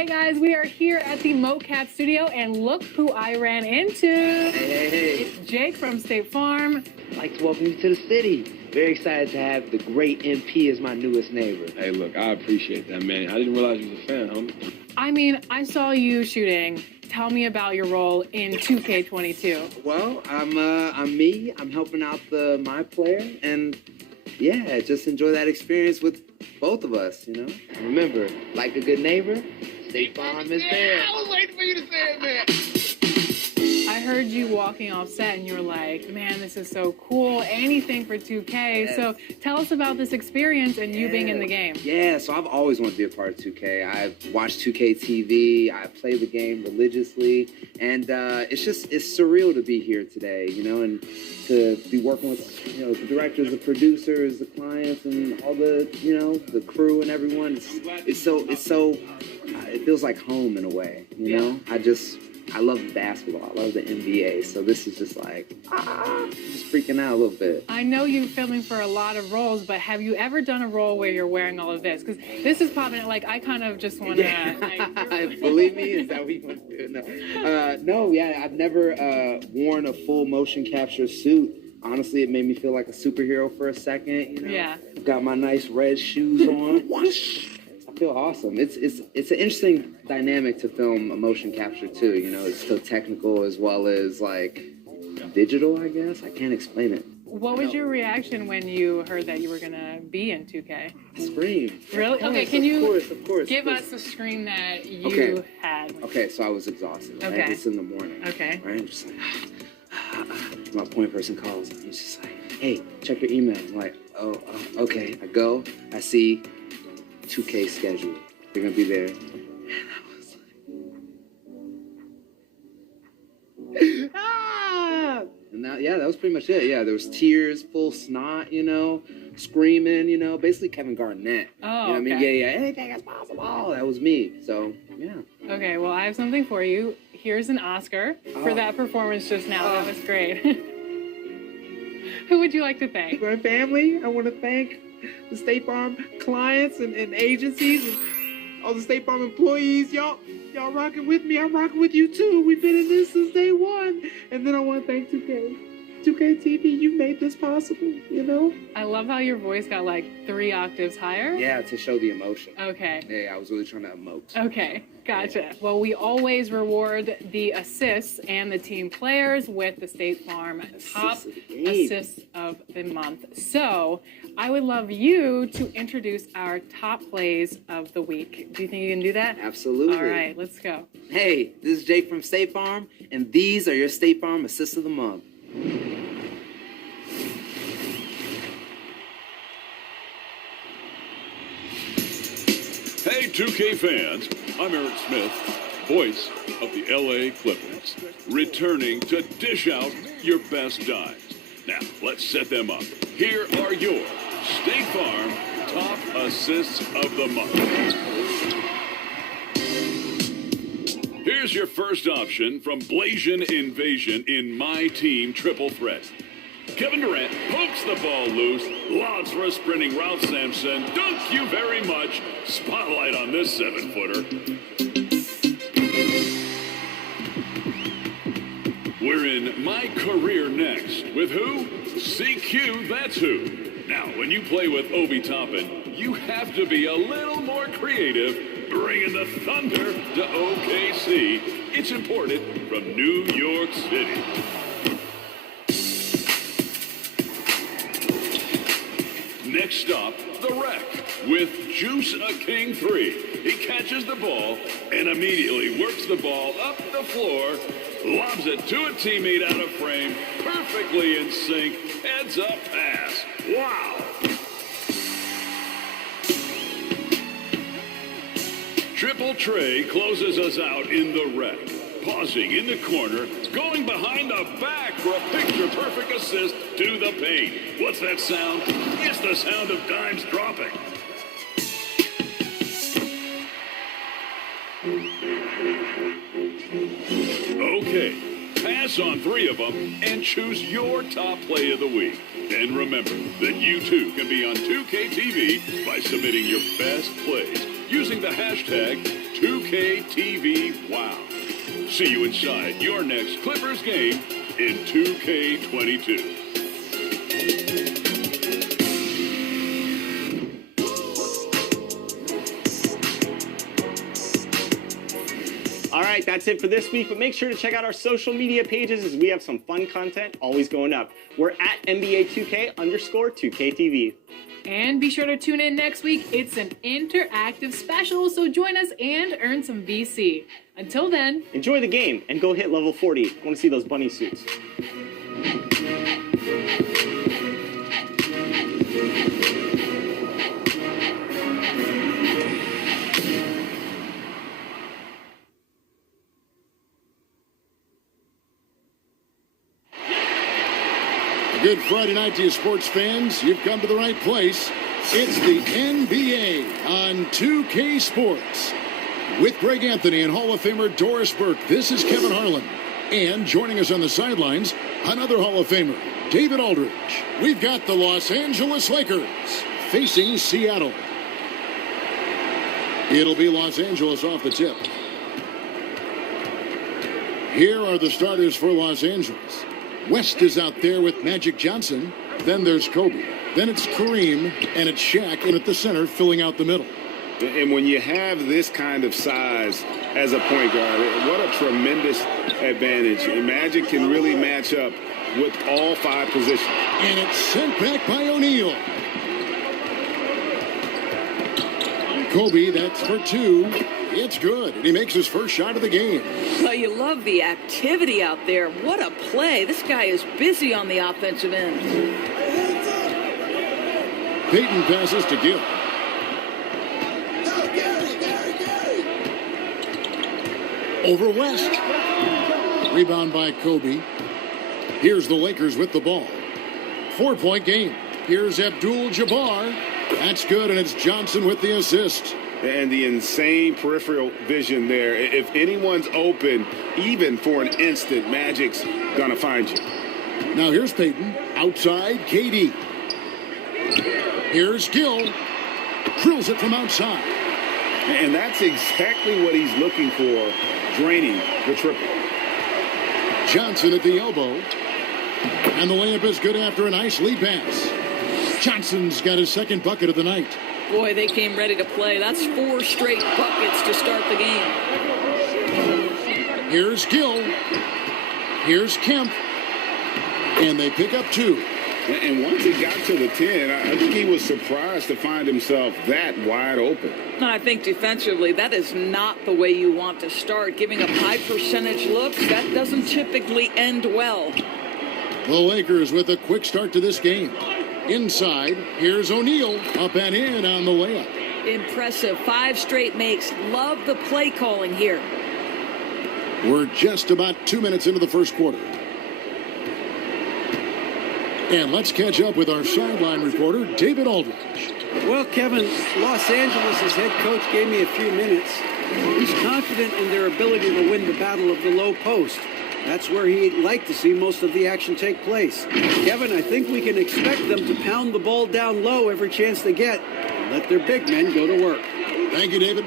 Hey guys, we are here at the MoCap studio, and look who I ran into. Hey. It's Jake from State Farm. I'd like to welcome you to the city. Very excited to have the great MP as my newest neighbor. Hey, look, I appreciate that, man. I didn't realize you was a fan, homie. I mean, I saw you shooting. Tell me about your role in 2K22. Well, I'm me. I'm helping out my player, and yeah, just enjoy that experience with both of us, you know? Remember, like a good neighbor, State Farm is there. I was waiting for you to say it, man. I heard you walking off set and you were like, man, this is so cool. Anything for 2K. Yes. So tell us about this experience and you being in the game. Yeah, so I've always wanted to be a part of 2K. I've watched 2K TV. I play the game religiously. And it's surreal to be here today, you know, and to be working with, you know, the directors, the producers, the clients, and all the, you know, the crew and everyone. It feels like home in a way, you know? I love basketball. I love the NBA. So this is just like, I'm just freaking out a little bit. I know you're filming for a lot of roles, but have you ever done a role where you're wearing all of this? Because this is popping, like, I kind of just want to... Believe me, is that what you want to do? No, I've never worn a full motion capture suit. Honestly, it made me feel like a superhero for a second, you know? Yeah. Got my nice red shoes on. Whoosh! I feel awesome. It's an interesting dynamic to film a motion capture too. You know, it's so technical as well as like digital, I guess. I can't explain it. What was your reaction when you heard that you were gonna be in 2K? I screamed. Really? Okay, can you of course, give us the scream that you had? Okay, so I was exhausted. Right? Okay. It's in the morning. Okay. Right? I'm just like, my point person calls and he's just like, hey, check your email. I'm like, oh, okay. I go, I see 2K schedule. You're gonna be there. And I was like, ah! And that was pretty much it. Yeah, there was tears, full snot, you know, screaming, you know, basically Kevin Garnett. Oh, you know what I mean? okay. Yeah, anything is possible. That was me. So, yeah. Okay, well, I have something for you. Here's an Oscar for that performance just now. That was great. Who would you like to thank? My family. I want to thank the State Farm clients and agencies and all the State Farm employees. Y'all rocking with me. I'm rocking with you too. We've been in this since day one. And then I want to thank 2K. 2K TV, you made this possible, you know? I love how your voice got like 3 octaves higher. Yeah, to show the emotion. Okay. Yeah, I was really trying to emote. Okay, gotcha. Well, we always reward the assists and the team players with the State Farm Top Assists of the Month. So I would love you to introduce our top plays of the week. Do you think you can do that? Absolutely. All right, let's go. Hey, this is Jake from State Farm, and these are your State Farm Assists of the Month. Hey, 2K fans, I'm Eric Smith, voice of the LA Clippers, returning to dish out your best dimes. Now, let's set them up. Here are your State Farm Top Assists of the Month. Here's your first option from Blasian Invasion in My Team Triple Threat. Kevin Durant pokes the ball loose, lobs for a sprinting Ralph Sampson. Thank you very much. Spotlight on this 7-footer. We're in My Career Next with who? CQ, that's who. Now, when you play with Obi Toppin, you have to be a little more creative, bringing the thunder to OKC. It's imported from New York City. Next stop, The Wreck with Juice a King 3. He catches the ball and immediately works the ball up the floor, lobs it to a teammate out of frame, perfectly in sync, heads up pass. Wow! Triple Trey closes us out in The Wreck. Pausing in the corner, going behind the back for a picture-perfect assist to the paint. What's that sound? It's the sound of dimes dropping. Okay, pass on 3 of them and choose your top play of the week. And remember that you too can be on 2K TV by submitting your best plays using the hashtag 2KTVWow. See you inside your next Clippers game in 2K22. All right, that's it for this week, but make sure to check out our social media pages as we have some fun content always going up. We're at NBA2K_2KTV. And be sure to tune in next week. It's an interactive special, so join us and earn some VC. Until then, Enjoy the game and go hit level 40. I want to see those bunny suits. Good Friday night to you, sports fans. You've come to the right place. It's the NBA on 2K Sports. With Greg Anthony and Hall of Famer Doris Burke, this is Kevin Harlan. And joining us on the sidelines, another Hall of Famer, David Aldridge. We've got the Los Angeles Lakers facing Seattle. It'll be Los Angeles off the tip. Here are the starters for Los Angeles. West is out there with Magic Johnson. Then there's Kobe. Then it's Kareem, and it's Shaq in at the center, filling out the middle. And when you have this kind of size as a point guard, what a tremendous advantage. Magic can really match up with all 5 positions. And it's sent back by O'Neal. Kobe, that's for 2. It's good, and he makes his first shot of the game. Well, you love the activity out there. What a play. This guy is busy on the offensive end. Peyton passes to Gill. Over West. Rebound by Kobe. Here's the Lakers with the ball. 4-point game. Here's Abdul-Jabbar. That's good, and it's Johnson with the assist. And the insane peripheral vision there. If anyone's open, even for an instant, Magic's gonna find you. Now here's Peyton. Outside, KD. Here's Gill. Drills it from outside. And that's exactly what he's looking for, draining the triple. Johnson at the elbow. And the layup is good after a nice lead pass. Johnson's got his second bucket of the night. Boy, they came ready to play. That's 4 straight buckets to start the game. Here's Gill. Here's Kemp. And they pick up 2. And once he got to the 10, I think he was surprised to find himself that wide open. And I think defensively, that is not the way you want to start. Giving up high percentage looks, that doesn't typically end well. The Lakers with a quick start to this game. Inside, here's O'Neal, up and in on the layup. Impressive. 5 straight makes. Love the play calling here. We're just about 2 minutes into the first quarter. And let's catch up with our sideline reporter, David Aldridge. Well, Kevin, Los Angeles' head coach gave me a few minutes. He's confident in their ability to win the battle of the low post. That's where he'd like to see most of the action take place. Kevin, I think we can expect them to pound the ball down low every chance they get and let their big men go to work. Thank you, David.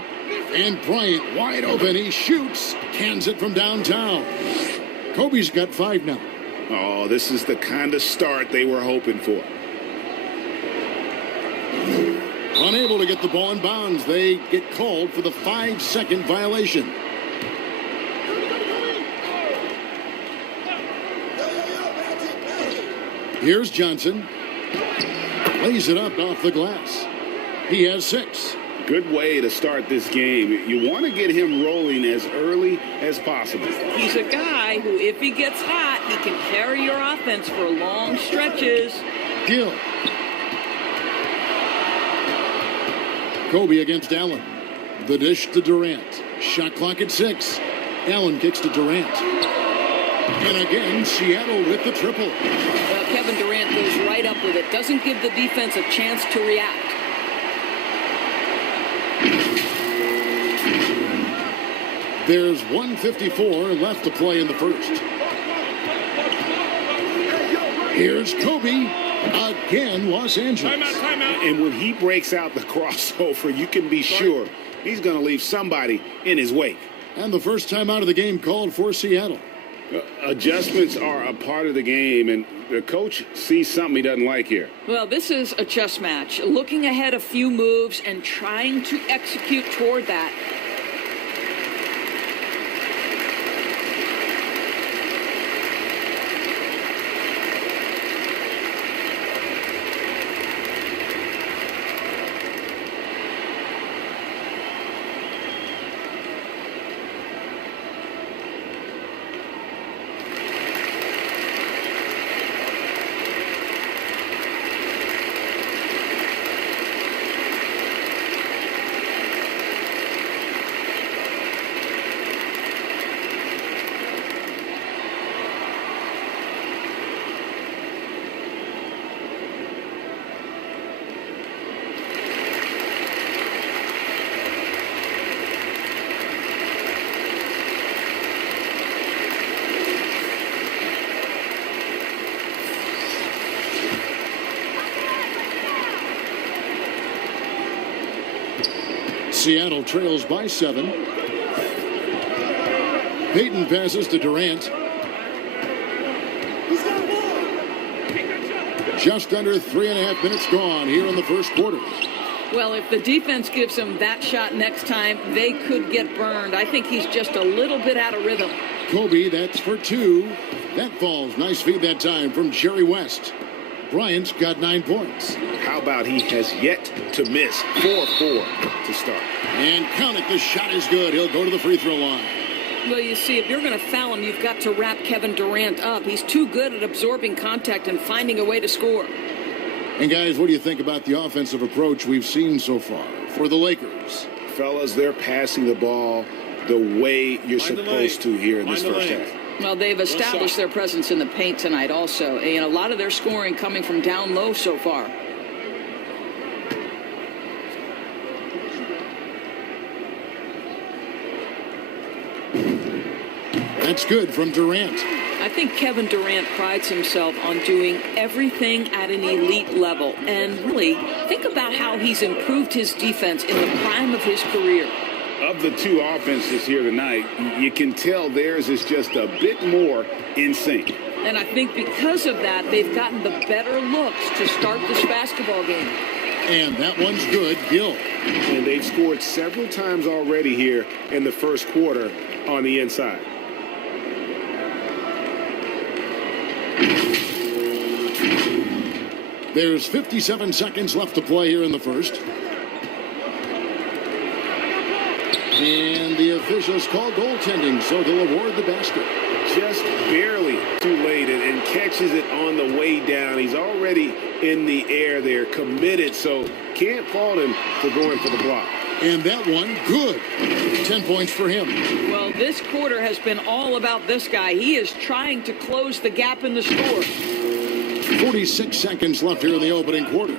And Bryant wide open. He shoots. Cans it from downtown. Kobe's got 5 now. Oh, this is the kind of start they were hoping for. Unable to get the ball in bounds. They get called for the 5-second violation. Here's Johnson. Lays it up off the glass. He has 6. Good way to start this game. You want to get him rolling as early as possible. He's a guy who, if he gets hot, he can carry your offense for long stretches. Gill. Kobe against Allen. The dish to Durant. Shot clock at 6. Allen kicks to Durant. And again, Seattle with the triple. Well, Kevin Durant goes right up with it. Doesn't give the defense a chance to react. There's 1:54 left to play in the first. Here's Kobe. Again, Los Angeles. And when he breaks out the crossover, you can be sure he's going to leave somebody in his wake. And the first time out of the game called for Seattle. Adjustments are a part of the game, and the coach sees something he doesn't like here. Well, this is a chess match. Looking ahead a few moves and trying to execute toward that. Seattle trails by 7. Peyton passes to Durant. Just under 3.5 minutes gone here in the first quarter. Well, if the defense gives him that shot next time, they could get burned. I think he's just a little bit out of rhythm. Kobe, that's for 2. That falls. Nice feed that time from Jerry West. Bryant's got 9 points. How about he has yet to miss 4-4 to start? And count it, the shot is good. He'll go to the free throw line. Well, you see, if you're going to foul him, you've got to wrap Kevin Durant up. He's too good at absorbing contact and finding a way to score. And guys, what do you think about the offensive approach we've seen so far for the Lakers? Fellas, they're passing the ball the way you're supposed to here in this first half. Well, they've established their presence in the paint tonight also. And a lot of their scoring coming from down low so far. That's good from Durant. I think Kevin Durant prides himself on doing everything at an elite level. And really, think about how he's improved his defense in the prime of his career. Of the two offenses here tonight, you can tell theirs is just a bit more in sync. And I think because of that, they've gotten the better looks to start this basketball game. And that one's good, Gill. And they've scored several times already here in the first quarter on the inside. There's 57 seconds left to play here in the first. And the officials call goaltending, so they'll award the basket. Just barely too late and catches it on the way down. He's already in the air there, committed, so can't fault him for going for the block. And that one, good. 10 points for him. Well, this quarter has been all about this guy. He is trying to close the gap in the score. 46 seconds left here in the opening quarter.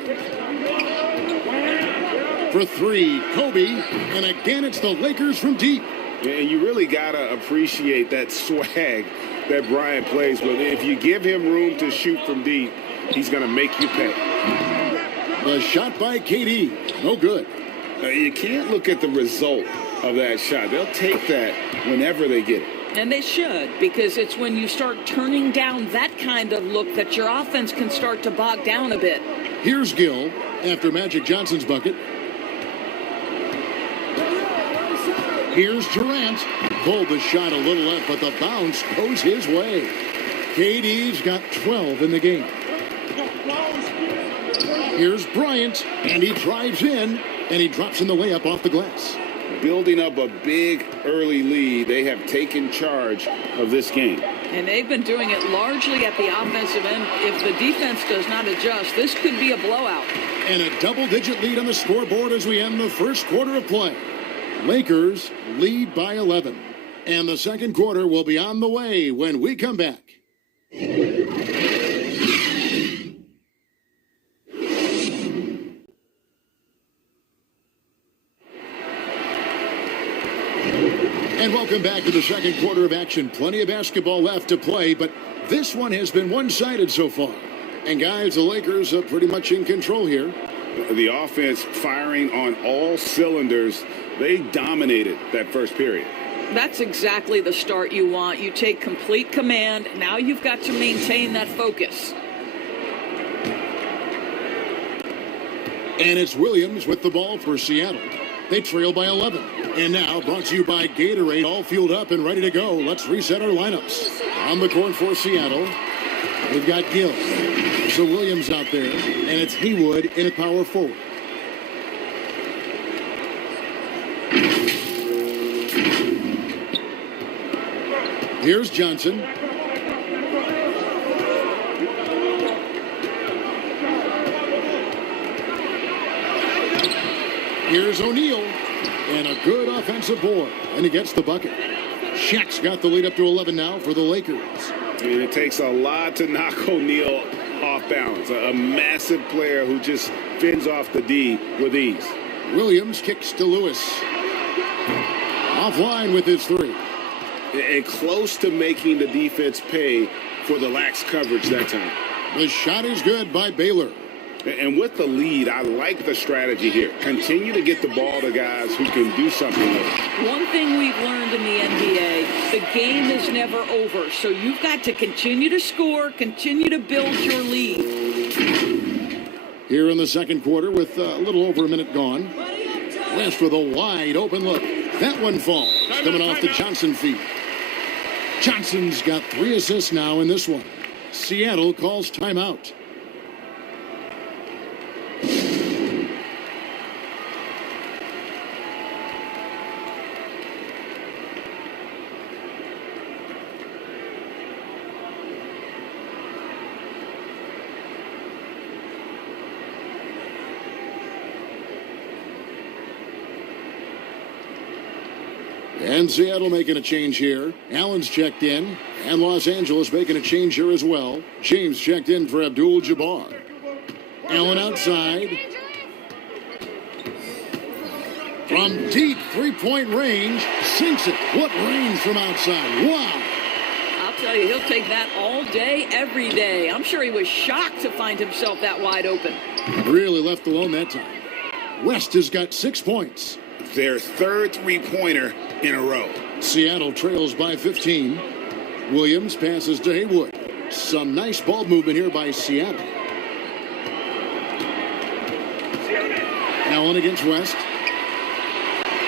For 3, Kobe, and again it's the Lakers from deep. And you really got to appreciate that swag that Bryant plays with. If you give him room to shoot from deep, he's going to make you pay. The shot by KD, no good. You can't look at the result of that shot. They'll take that whenever they get it. And they should, because it's when you start turning down that kind of look that your offense can start to bog down a bit. Here's Gill after Magic Johnson's bucket. Here's Durant. Pulled the shot a little left, but the bounce goes his way. KD's got 12 in the game. Here's Bryant, and he drives in, and he drops in the layup off the glass. Building up a big early lead, they have taken charge of this game. And they've been doing it largely at the offensive end. If the defense does not adjust, this could be a blowout. And a double-digit lead on the scoreboard as we end the first quarter of play. Lakers lead by 11. And the second quarter will be on the way when we come back. And welcome back to the second quarter of action. Plenty of basketball left to play, but this one has been one-sided so far. And guys, the Lakers are pretty much in control here. The offense firing on all cylinders. They dominated that first period. That's exactly the start you want. You take complete command. Now you've got to maintain that focus. And it's Williams with the ball for Seattle. They trail by 11. And now, brought to you by Gatorade, all fueled up and ready to go. Let's reset our lineups. On the court for Seattle, they've got Gill. So Williams out there, and it's Haywood in at power forward. Here's Johnson. Here's O'Neal. And a good offensive board. And he gets the bucket. Shaq's got the lead up to 11 now for the Lakers. And it takes a lot to knock O'Neal off balance. A massive player who just fins off the D with ease. Williams kicks to Lewis. Offline with his three. And close to making the defense pay for the lax coverage that time. The shot is good by Baylor. And with the lead, I like the strategy here. Continue to get the ball to guys who can do something with it. One thing we've learned in the NBA, the game is never over. So you've got to continue to score, continue to build your lead. Here in the second quarter with a little over a minute gone. West with a wide open look. That one falls. Coming off the Johnson feed. Johnson's got 3 assists now in this one. Seattle calls timeout. And Seattle making a change here. Allen's checked in. And Los Angeles making a change here as well. James checked in for Abdul-Jabbar. Allen outside. From deep three-point range, sinks it. What range from outside. Wow. I'll tell you, he'll take that all day, every day. I'm sure he was shocked to find himself that wide open. Really left alone that time. West has got 6 points. Their third three-pointer in a row. Seattle trails by 15. Williams passes to Haywood. Some nice ball movement here by Seattle. Allen against West.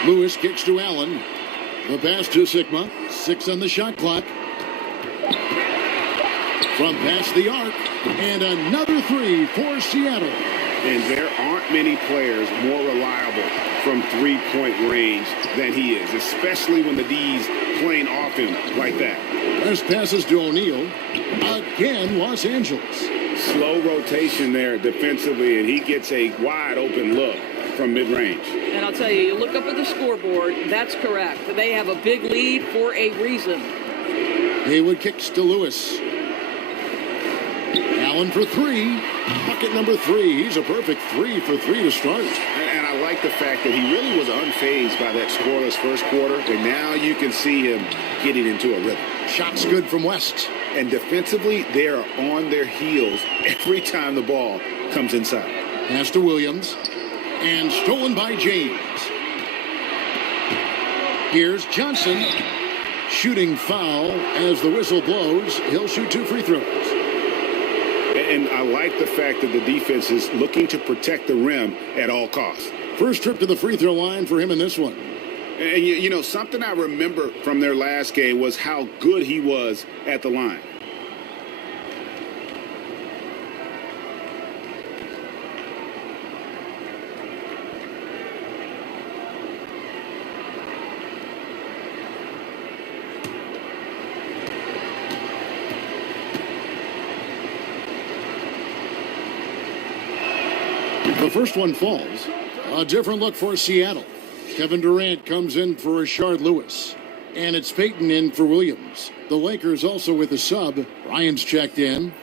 Lewis kicks to Allen. The pass to Sigma. 6 on the shot clock. From past the arc. And another 3 for Seattle. And there aren't many players more reliable from three-point range than he is, especially when the D's playing off him like that. First passes to O'Neal. Again, Los Angeles. Slow rotation there defensively, and he gets a wide-open look from mid-range. And I'll tell you, you look up at the scoreboard, that's correct. They have a big lead for a reason. Haywood kicks to Lewis. Allen for 3. Bucket number 3. He's a perfect 3 for 3 to start. And I like the fact that he really was unfazed by that scoreless first quarter. And now you can see him getting into a rhythm. Shots good from West. And defensively, they are on their heels every time the ball comes inside. Pass to Williams. And stolen by James. Here's Johnson. Shooting foul as the whistle blows. He'll shoot 2 free throws. And I like the fact that the defense is looking to protect the rim at all costs. First trip to the free throw line for him in this one. And, you know, something I remember from their last game was how good he was at the line. The first one falls. A different look for Seattle. Kevin Durant comes in for Rashard Lewis. And it's Payton in for Williams. The Lakers also with a sub. Ryan's checked in.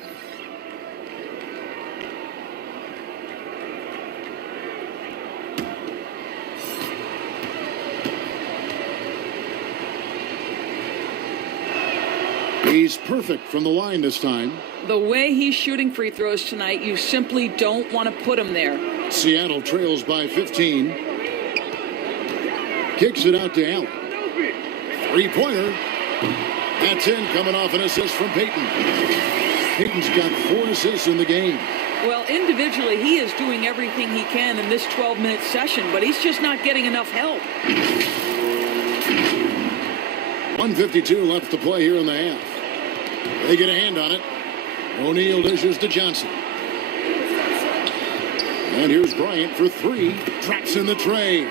He's perfect from the line this time. The way he's shooting free throws tonight, you simply don't want to put him there. Seattle trails by 15. Kicks it out to Allen. Three-pointer. That's in, coming off an assist from Peyton. Peyton's got 4 assists in the game. Well, individually, he is doing everything he can in this 12-minute session, but he's just not getting enough help. 1:52 left to play here in the half. They get a hand on it. O'Neal dishes to Johnson. And here's Bryant for 3. Traps in the tray.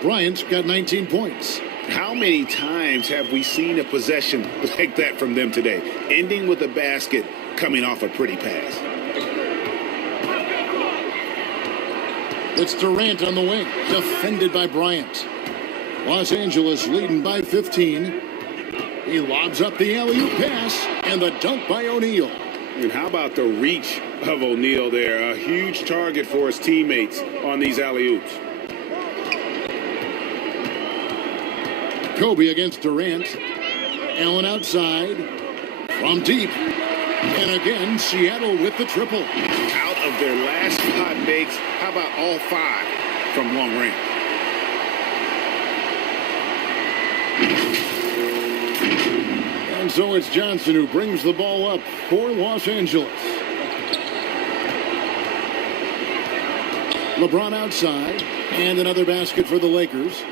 Bryant's got 19 points. How many times have we seen a possession like that from them today? Ending with a basket, coming off a pretty pass. It's Durant on the wing, defended by Bryant. Los Angeles leading by 15. He lobs up the alley-oop pass, and the dunk by O'Neal. And how about the reach of O'Neal there? A huge target for his teammates on these alley-oops. Kobe against Durant. Allen outside. From deep. And again, Seattle with the triple. Out of their last 5 makes, how about all 5 from long range? And so it's Johnson who brings the ball up for Los Angeles. LeBron outside. And another basket for the Lakers.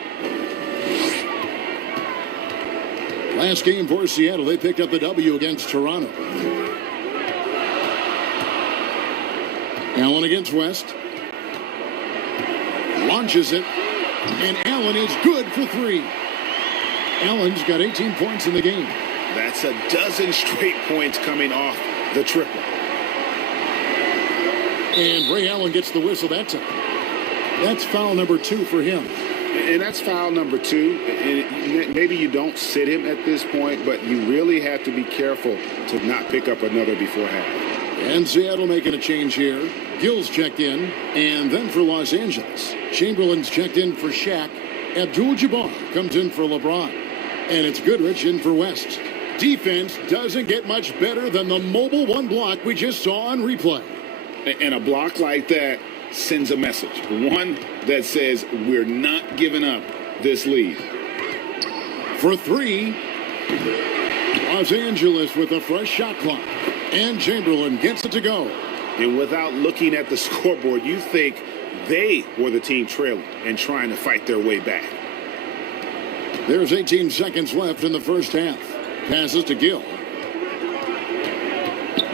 Last game for Seattle, they picked up the W against Toronto. Allen against West. Launches it. And Allen is good for 3. Allen's got 18 points in the game. That's a dozen straight points coming off the triple. And Ray Allen gets the whistle that time. That's foul number 2 for him. And that's foul number 2. And maybe you don't sit him at this point, but you really have to be careful to not pick up another before half. And Seattle making a change here. Gill's checked in. And then for Los Angeles, Chamberlain's checked in for Shaq. Abdul-Jabbar comes in for LeBron. And it's Goodrich in for West. Defense doesn't get much better than the mobile 1 block we just saw on replay. And a block like that sends a message. One that says we're not giving up this lead. For 3, Los Angeles with a fresh shot clock. And Chamberlain gets it to go. And without looking at the scoreboard, you think they were the team trailing and trying to fight their way back. There's 18 seconds left in the first half. Passes to Gill.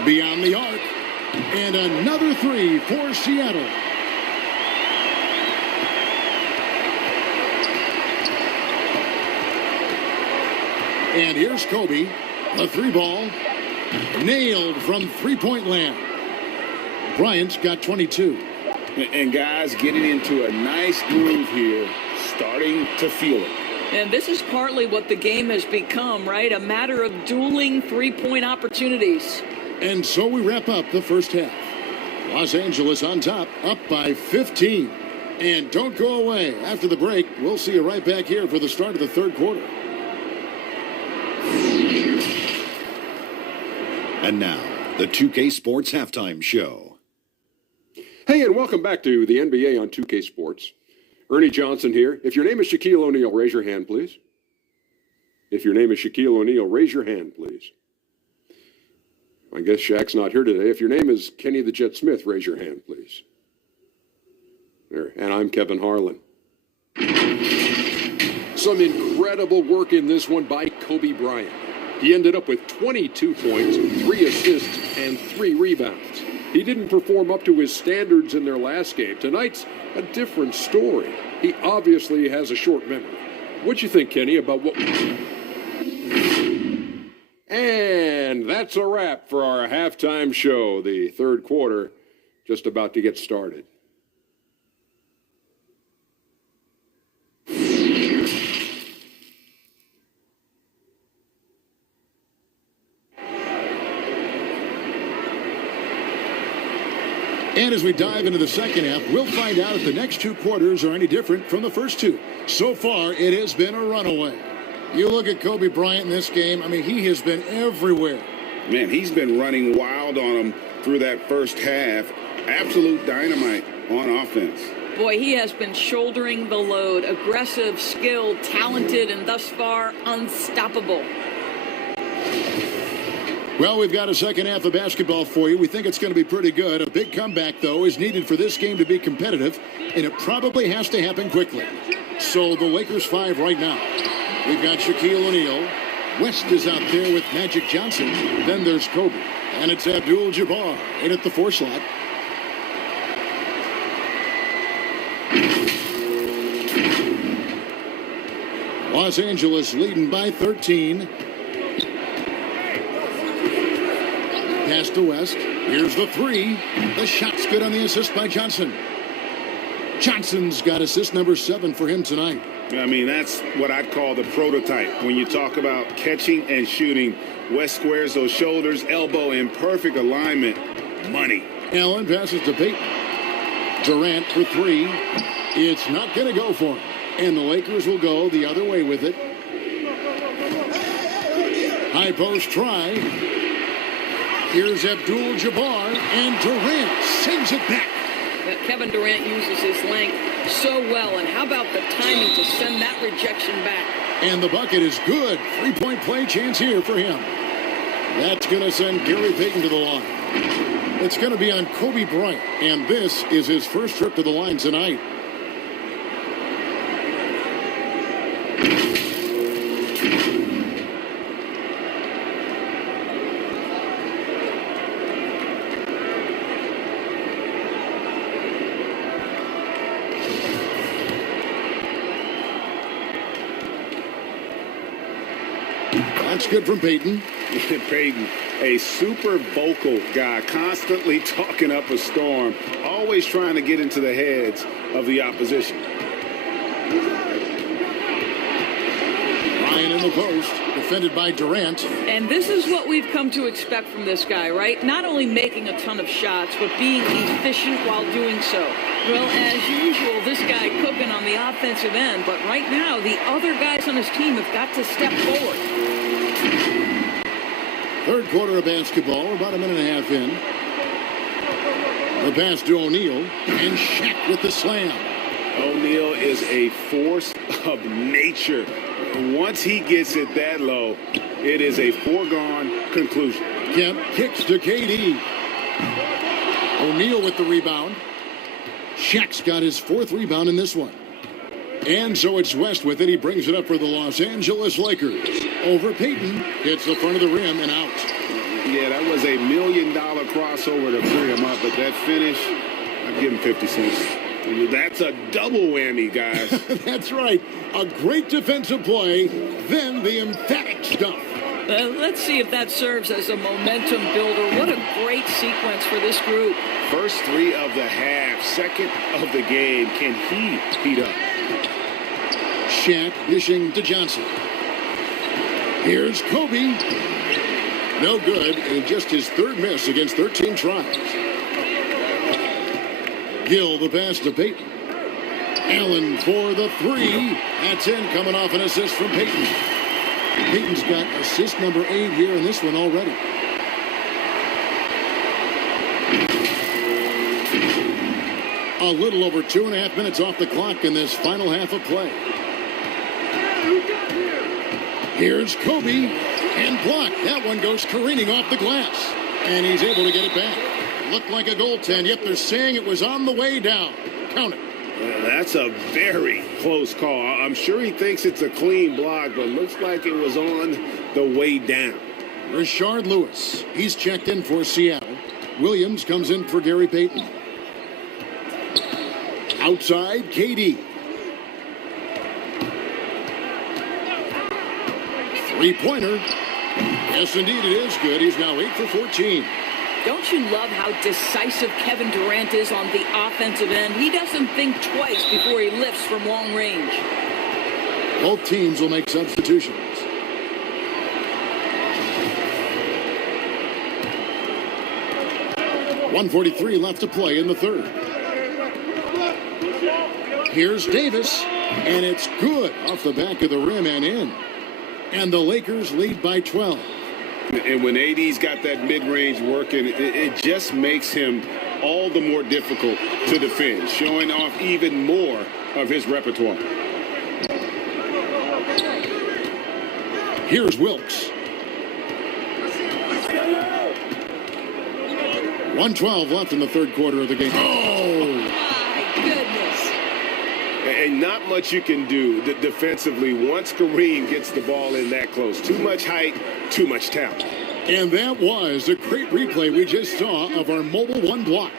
Beyond the arc. And another 3 for Seattle. And here's Kobe. The 3 ball. Nailed from three-point land. Bryant's got 22. And guys getting into a nice groove here, starting to feel it. And this is partly what the game has become, right? A matter of dueling three-point opportunities. And so we wrap up the first half. Los Angeles on top, up by 15. And don't go away. After the break, we'll see you right back here for the start of the third quarter. And now, the 2K Sports Halftime Show. Hey, and welcome back to the NBA on 2K Sports. Ernie Johnson here. If your name is Shaquille O'Neal, raise your hand, please. If your name is Shaquille O'Neal, raise your hand, please. I guess Shaq's not here today. If your name is Kenny the Jet Smith, raise your hand, please. There. And I'm Kevin Harlan. Some incredible work in this one by Kobe Bryant. He ended up with 22 points, 3 assists, and 3 rebounds. He didn't perform up to his standards in their last game. Tonight's a different story. He obviously has a short memory. What'd you think, Kenny, about what... And that's a wrap for our halftime show. The third quarter just about to get started. And as we dive into the second half, we'll find out if the next 2 quarters are any different from the first 2. So far, it has been a runaway. You look at Kobe Bryant in this game, I mean, he has been everywhere. Man, he's been running wild on him through that first half. Absolute dynamite on offense. Boy, he has been shouldering the load. Aggressive, skilled, talented, and thus far unstoppable. Well, we've got a second half of basketball for you. We think it's going to be pretty good. A big comeback, though, is needed for this game to be competitive, and it probably has to happen quickly. So the Lakers 5 right now. We've got Shaquille O'Neal. West is out there with Magic Johnson. Then there's Kobe. And it's Abdul-Jabbar in at the 4 slot. Los Angeles leading by 13. Pass to West. Here's the 3. The shot's good on the assist by Johnson. Johnson's got assist number 7 for him tonight. I mean, that's what I'd call the prototype. When you talk about catching and shooting, West squares those shoulders, elbow in perfect alignment. Money. Allen passes to Peyton. Durant for 3. It's not going to go for him. And the Lakers will go the other way with it. High post try. Here's Abdul-Jabbar, and Durant sends it back. But Kevin Durant uses his length so well, and how about the timing to send that rejection back? And the bucket is good. 3-point play chance here for him. That's going to send Gary Payton to the line. It's going to be on Kobe Bryant, and this is his first trip to the line tonight. That's good from Peyton. Peyton, a super vocal guy, constantly talking up a storm, always trying to get into the heads of the opposition. Ryan in the post, defended by Durant. And this is what we've come to expect from this guy, right? Not only making a ton of shots, but being efficient while doing so. Well, as usual, this guy cooking on the offensive end, but right now, the other guys on his team have got to step forward. Third quarter of basketball, about a minute and a half in. The pass to O'Neal, and Shaq with the slam. O'Neal is a force of nature. Once he gets it that low, it is a foregone conclusion. Kemp kicks to KD. O'Neal with the rebound. Shaq's got his 4th rebound in this one. And so it's West with it. He brings it up for the Los Angeles Lakers. Over Peyton, hits the front of the rim and out. Yeah, that was $1 million crossover to free him up, but that finish, I'd give him 50 cents. That's a double whammy, guys. That's right. A great defensive play, then the emphatic stuff. Let's see if that serves as a momentum builder. What a great sequence for this group. First 3 of the half, second of the game. Can he heat up? Shaq dishing to Johnson. Here's Kobe. No good, and just his 3rd miss against 13 tries. Gill the pass to Peyton. Allen for the 3. That's in, coming off an assist from Peyton. Peyton's got assist number 8 here in this one already. A little over 2.5 minutes off the clock in this final half of play. Here's Kobe, and blocked. That one goes careening off the glass, and he's able to get it back. Looked like a goaltend. Yep, they're saying it was on the way down. Count it. That's a very close call. I'm sure he thinks it's a clean block, but looks like it was on the way down. Rashard Lewis. He's checked in for Seattle. Williams comes in for Gary Payton. Outside, KD. 3-pointer. Yes, indeed, it is good. He's now 8 for 14. Don't you love how decisive Kevin Durant is on the offensive end? He doesn't think twice before he lifts from long range. Both teams will make substitutions. .143 left to play in the 3rd. Here's Davis, and it's good off the back of the rim and in. And the Lakers lead by 12. And when AD's got that mid-range working, it just makes him all the more difficult to defend, showing off even more of his repertoire. Here's Wilkes. 1:12 left in the third quarter of the game. Oh! My goodness. And not much you can do defensively once Kareem gets the ball in that close. Too much height, too much talent. And that was a great replay we just saw of our mobile one block.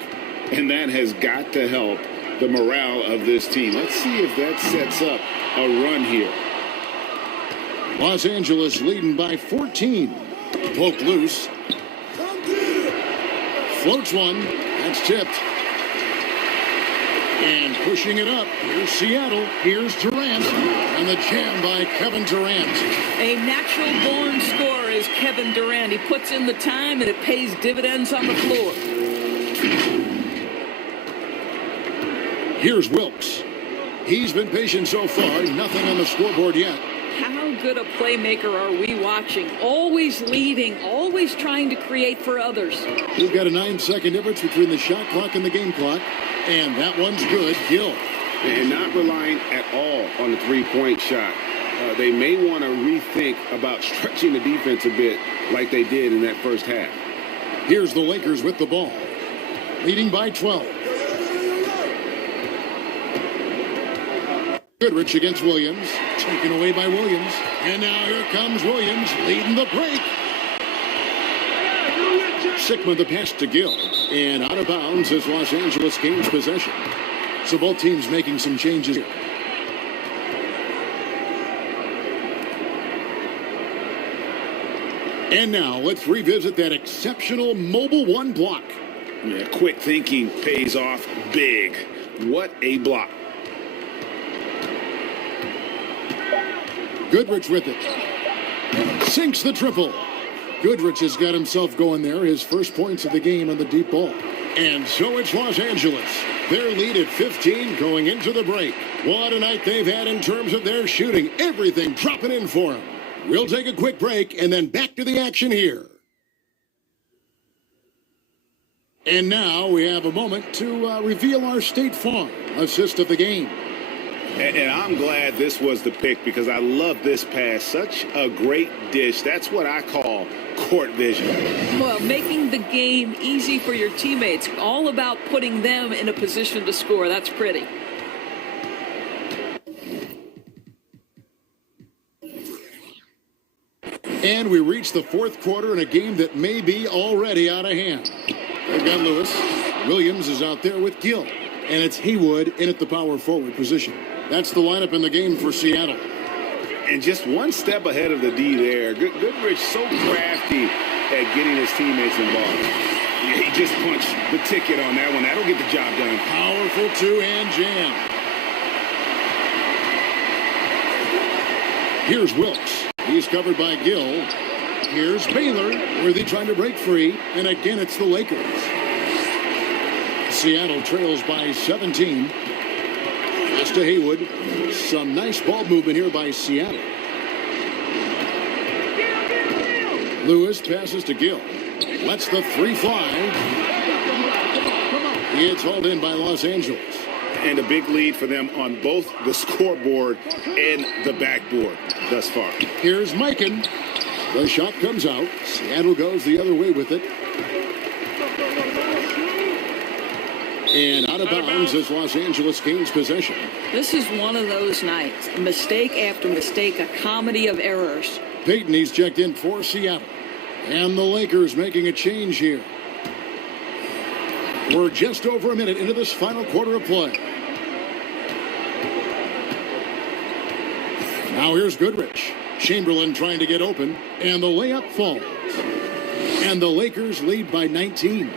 And that has got to help the morale of this team. Let's see if that sets up a run here. Los Angeles leading by 14. Poked loose. Floats one. That's tipped. And pushing it up. Here's Seattle. Here's Durant. And the jam by Kevin Durant. A natural-born scorer is Kevin Durant. He puts in the time, and it pays dividends on the floor. Here's Wilkes. He's been patient so far. Nothing on the scoreboard yet. How good a playmaker are we watching? Always leading, always trying to create for others. We've got a 9-second difference between the shot clock and the game clock. And that one's good. Gill. And not relying at all on the three-point shot. They may want to rethink about stretching the defense a bit like they did in that first half. Here's the Lakers with the ball. Leading by 12. Goodrich against Williams. Taken away by Williams. And now here comes Williams leading the break. Sigma the pass to Gill. And out of bounds as Los Angeles gains possession. So both teams making some changes. And now let's revisit that exceptional mobile one block. Yeah, quick thinking pays off big. What a block. Goodrich with it. Sinks the triple. Goodrich has got himself going there. His first points of the game on the deep ball. And so it's Los Angeles. Their lead at 15 going into the break. What a night they've had in terms of their shooting. Everything dropping in for them. We'll take a quick break and then back to the action here. And now we have a moment to reveal our State Farm assist of the game. And I'm glad this was the pick because I love this pass. Such a great dish. That's what I call court vision. Well, making the game easy for your teammates. All about putting them in a position to score. That's pretty. And we reach the fourth quarter in a game that may be already out of hand. They've got Lewis. Williams is out there with Gill. And it's Haywood in at the power forward position. That's the lineup in the game for Seattle. And just one step ahead of the D there. Goodrich so crafty at getting his teammates involved. Yeah, he just punched the ticket on that one. That'll get the job done. Powerful two-hand jam. Here's Wilkes. He's covered by Gill. Here's Baylor, Worthy trying to break free. And again, it's the Lakers. Seattle trails by 17. Pass to Haywood. Some nice ball movement here by Seattle. Lewis passes to Gill. Lets the three fly. It's hauled in by Los Angeles. And a big lead for them on both the scoreboard and the backboard thus far. Here's Mikan. The shot comes out. Seattle goes the other way with it. And out of bounds as Los Angeles gains possession. This is one of those nights. Mistake after mistake, a comedy of errors. Payton, he's checked in for Seattle. And the Lakers making a change here. We're just over a minute into this final quarter of play. Now here's Goodrich. Chamberlain trying to get open. And the layup falls. And the Lakers lead by 19.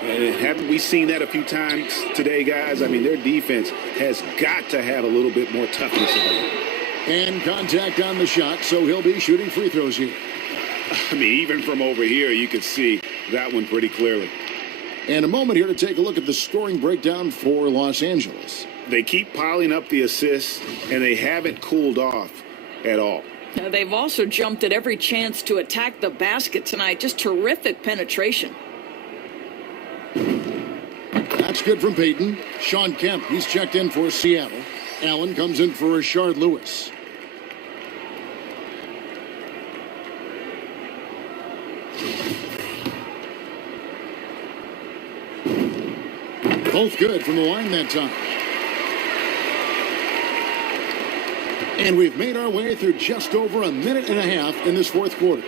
Haven't we seen that a few times today, guys? I mean, their defense has got to have a little bit more toughness about it. And contact on the shot, so he'll be shooting free throws here. I mean, even from over here, you can see that one pretty clearly. And a moment here to take a look at the scoring breakdown for Los Angeles. They keep piling up the assists, and they haven't cooled off at all. They've also jumped at every chance to attack the basket tonight. Just terrific penetration. That's good from Peyton. Sean Kemp, he's checked in for Seattle. Allen comes in for Rashard Lewis. Both good from the line that time. And we've made our way through just over a minute and a half in this fourth quarter.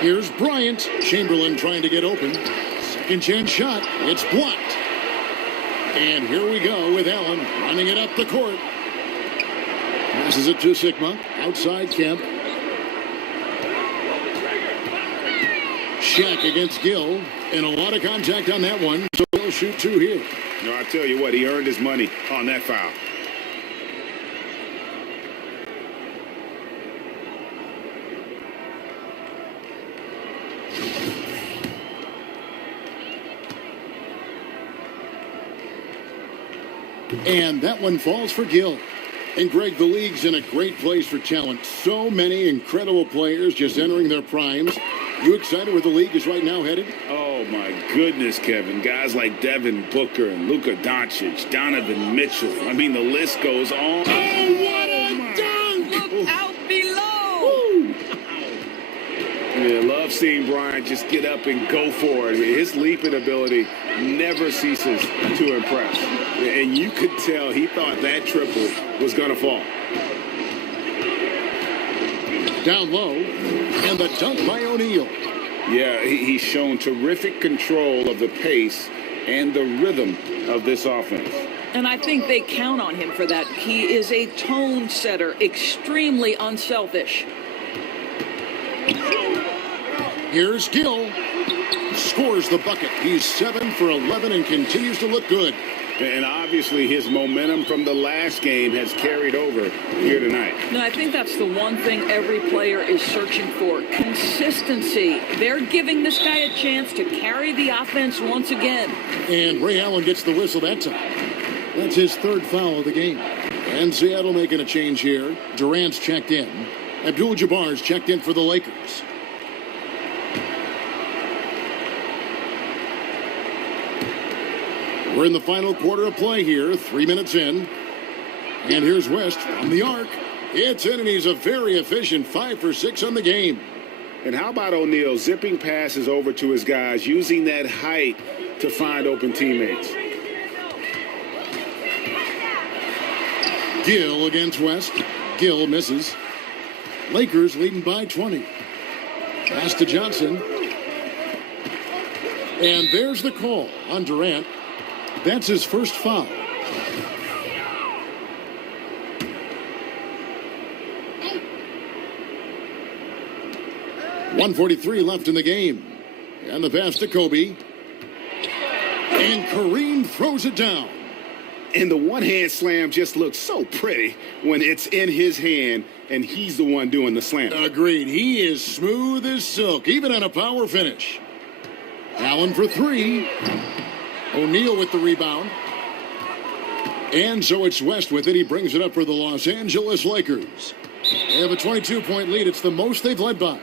Here's Bryant. Chamberlain trying to get open. Second chance shot. It's blocked. And here we go with Allen running it up the court. Passes it to Sigma. Outside Kemp. Shaq against Gill. And a lot of contact on that one. So he'll shoot two here. No, I tell you what, he earned his money on that foul. And that one falls for Gill. And Greg, the league's in a great place for talent. So many incredible players just entering their primes. You excited where the league is right now headed? Oh, my goodness, Kevin. Guys like Devin Booker and Luka Doncic, Donovan Mitchell. I mean, the list goes on. Oh, what a dunk! Look out below. Yeah, love seeing Bryant just get up and go for it. His leaping ability never ceases to impress. And you could tell he thought that triple was going to fall. Down low, and the dunk by O'Neal. Yeah, he's shown terrific control of the pace and the rhythm of this offense. And I think they count on him for that. He is a tone setter, extremely unselfish. Here's Gill. Scores the bucket. He's 7 for 11 and continues to look good. And obviously his momentum from the last game has carried over here tonight. No, I think that's the one thing every player is searching for. Consistency. They're giving this guy a chance to carry the offense once again. And Ray Allen gets the whistle that time. That's his third foul of the game. And Seattle making a change here. Durant's checked in. Abdul-Jabbar's checked in for the Lakers. We're in the final quarter of play here, 3 minutes in. And here's West from the arc. It's in, and he's a very efficient 5 for 6 on the game. And how about O'Neal zipping passes over to his guys, using that height to find open teammates? Gill against West. Gill misses. Lakers leading by 20. Pass to Johnson. And there's the call on Durant. That's his first foul. .143 left in the game. And the pass to Kobe. And Kareem throws it down. And the one-hand slam just looks so pretty when it's in his hand and he's the one doing the slam. Agreed. He is smooth as silk, even on a power finish. Allen for three. O'Neal with the rebound. And so it's West with it. He brings it up for the Los Angeles Lakers. They have a 22-point lead. It's the most they've led by.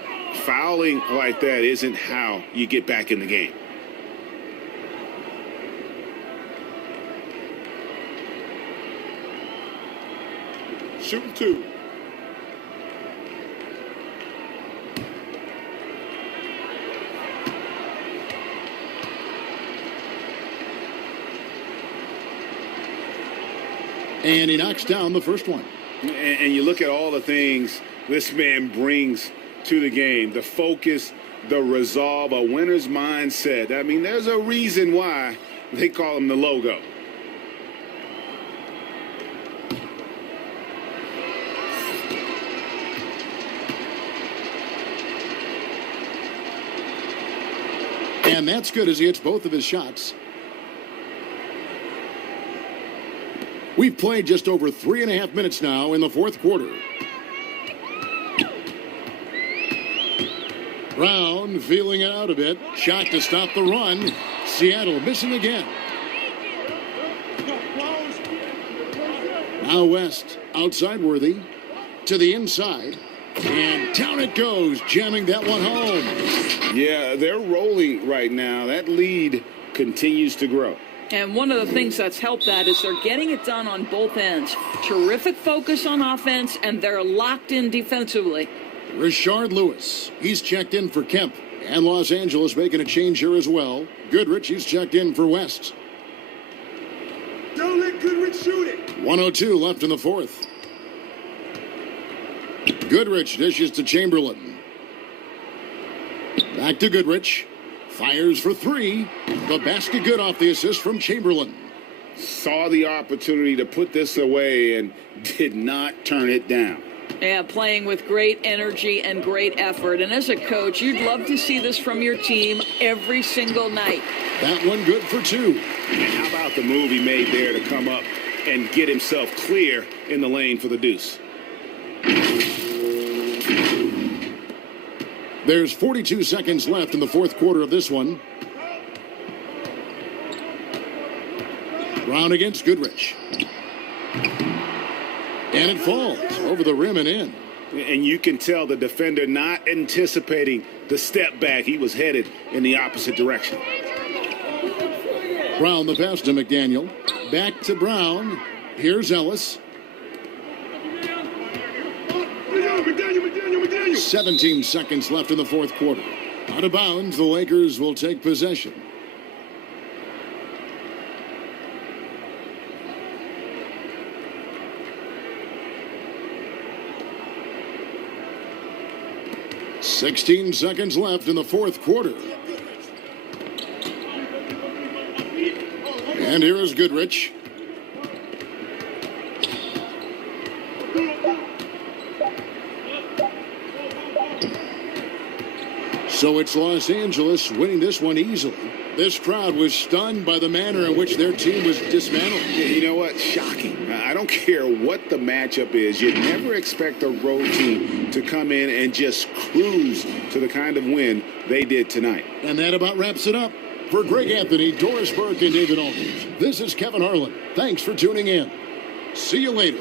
Fouling like that isn't how you get back in the game. Shooting two. And he knocks down the first one. And you look at all the things this man brings to the game. The focus, the resolve, a winner's mindset. I mean, there's a reason why they call him the logo. And that's good as he hits both of his shots. We've played just over 3.5 minutes now in the fourth quarter. Brown feeling it out a bit. Shot to stop the run. Seattle missing again. Now West, outside Worthy, to the inside, and down it goes, jamming that one home. Yeah, they're rolling right now. That lead continues to grow. And one of the things that's helped that is they're getting it done on both ends. Terrific focus on offense, and they're locked in defensively. Rashard Lewis, he's checked in for Kemp. And Los Angeles making a change here as well. Goodrich, he's checked in for West. Don't let Goodrich shoot it. 1:02 left in the fourth. Goodrich dishes to Chamberlain. Back to Goodrich. Fires for three. The basket good off the assist from Chamberlain. Saw the opportunity to put this away and did not turn it down. Yeah, playing with great energy and great effort. And as a coach, you'd love to see this from your team every single night. That one good for two. And how about the move he made there to come up and get himself clear in the lane for the deuce? There's 42 seconds left in the fourth quarter of this one. Brown against Goodrich. And it falls over the rim and in. And you can tell the defender not anticipating the step back. He was headed in the opposite direction. Brown the pass to McDaniel. Back to Brown. Here's Ellis. 17 seconds left in the fourth quarter. Out of bounds, the Lakers will take possession. "16 seconds left in the fourth quarter. And here is Goodrich. So it's Los Angeles winning this one easily. This crowd was stunned by the manner in which their team was dismantled. You know what? Shocking. I don't care what the matchup is. You never expect a road team to come in and just cruise to the kind of win they did tonight. And that about wraps it up. For Greg Anthony, Doris Burke, and David Aldridge, this is Kevin Harlan. Thanks for tuning in. See you later.